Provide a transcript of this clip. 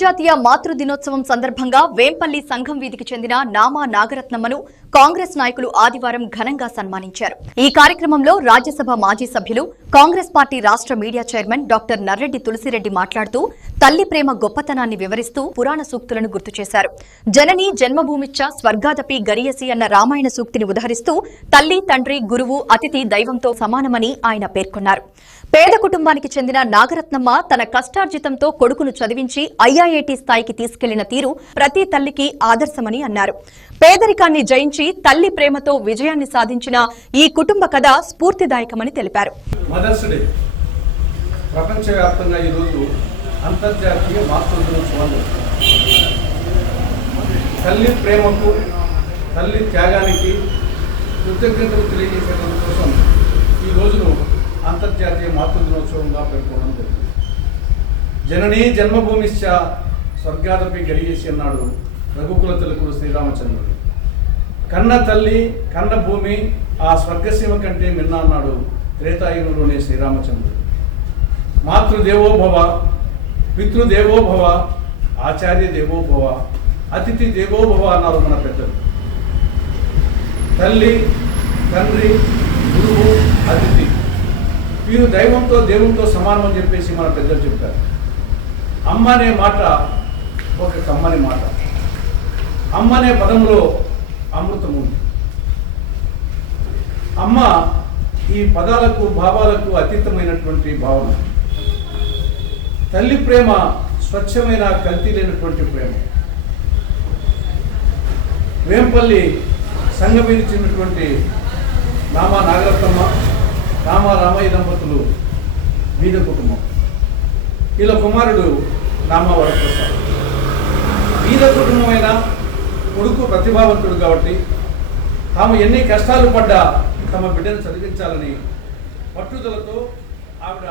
అంతర్జాతీయ మాతృ దినోత్సవం సందర్భంగా వేంపల్లి సంఘం వీధికి చెందిన నామా నాగరత్నమ్మను కాంగ్రెస్ నాయకులు ఆదివారం ఘనంగా సన్మానించారు. ఈ కార్యక్రమంలో రాజ్యసభ మాజీ సభ్యులు కాంగ్రెస్ పార్టీ రాష్ట్ర media chairman doctor Narreddy Tulasireddy మాట్లాడుతూ తల్లి ప్రేమ గొప్పతనాన్ని వివరిస్తూ పురాణ సూక్తులను గుర్తు చేశారు. జనని జన్మభూమిచ్చ స్వర్గాదపి గరియసి అన్న రామాయణ సూక్తిని ఉదహరిస్తూ తల్లి, తండ్రి, గురువు, అతిథి దైవంతో సమానమని ఆయన పేర్కొన్నారు. పేద కుటుంబానికి చెందిన నాగరత్నమ్మ తన కష్టార్జితంతో కొడుకును చదివించి ఐఐఐటి స్థాయికి తీసుకెళ్లిన తీరు ప్రతి తల్లికి ఆదర్శమని అన్నారు. పేదరికాన్ని జయించి తల్లి ప్రేమతో విజయాన్ని సాధించిన ఈ కుటుంబ కథ స్ఫూర్తిదాయకమని తెలిపారు. మదర్స్ డే ప్రపంచవ్యాప్తంగా ఈరోజు అంతర్జాతీయ మాతృ దినోత్సవం. తల్లి ప్రేమకు, తల్లి త్యాగానికి కృతజ్ఞతలు తెలియజేసేందుకు కోసం ఈ రోజును అంతర్జాతీయ మాతృ దినోత్సవంగా పేర్కొనడం జరిగింది. జననీ జన్మభూమిశ్చ స్వర్గాదపి గరియేసి అన్నాడు రఘుకుల తిలకుడు శ్రీరామచంద్రుడు. కన్న తల్లి, కన్న భూమి ఆ స్వర్గసీమ కంటే మిన్న అన్నాడు త్రేతాయుగంలోనే శ్రీరామచంద్రుడు. మాతృదేవోభవ, పితృదేవోభవ, ఆచార్య దేవోభవ, అతిథి దేవోభవ అన్నారు మన పెద్దలు. తల్లి, తండ్రి, గురువు, అతిథి వీరు దైవంతో దేవునితో సమానమని చెప్పేసి మన పెద్దలు చెప్పారు. అమ్మ అనే మాట ఒక కమ్మని మాట. అమ్మ అనే పదంలో అమృతం ఉంది. అమ్మ ఈ పదాలకు, భావాలకు అతీతమైనటువంటి భావన. తల్లి ప్రేమ స్వచ్ఛమైన, కల్తీ లేనటువంటి ప్రేమ. వేంపల్లి సంఘమీది చెందినటువంటి నామా నాగరత్నమ్మ, నామా రామయ్య దంపతులు బీద కుటుంబం. వీళ్ళ కుమారుడు నామా వరప్రసాద్. బీద కుటుంబమైన కొడుకు ప్రతిభావంతుడు కాబట్టి తాము ఎన్ని కష్టాలు పడ్డా తమ బిడ్డను చదివించాలని పట్టుదలతో ఆవిడ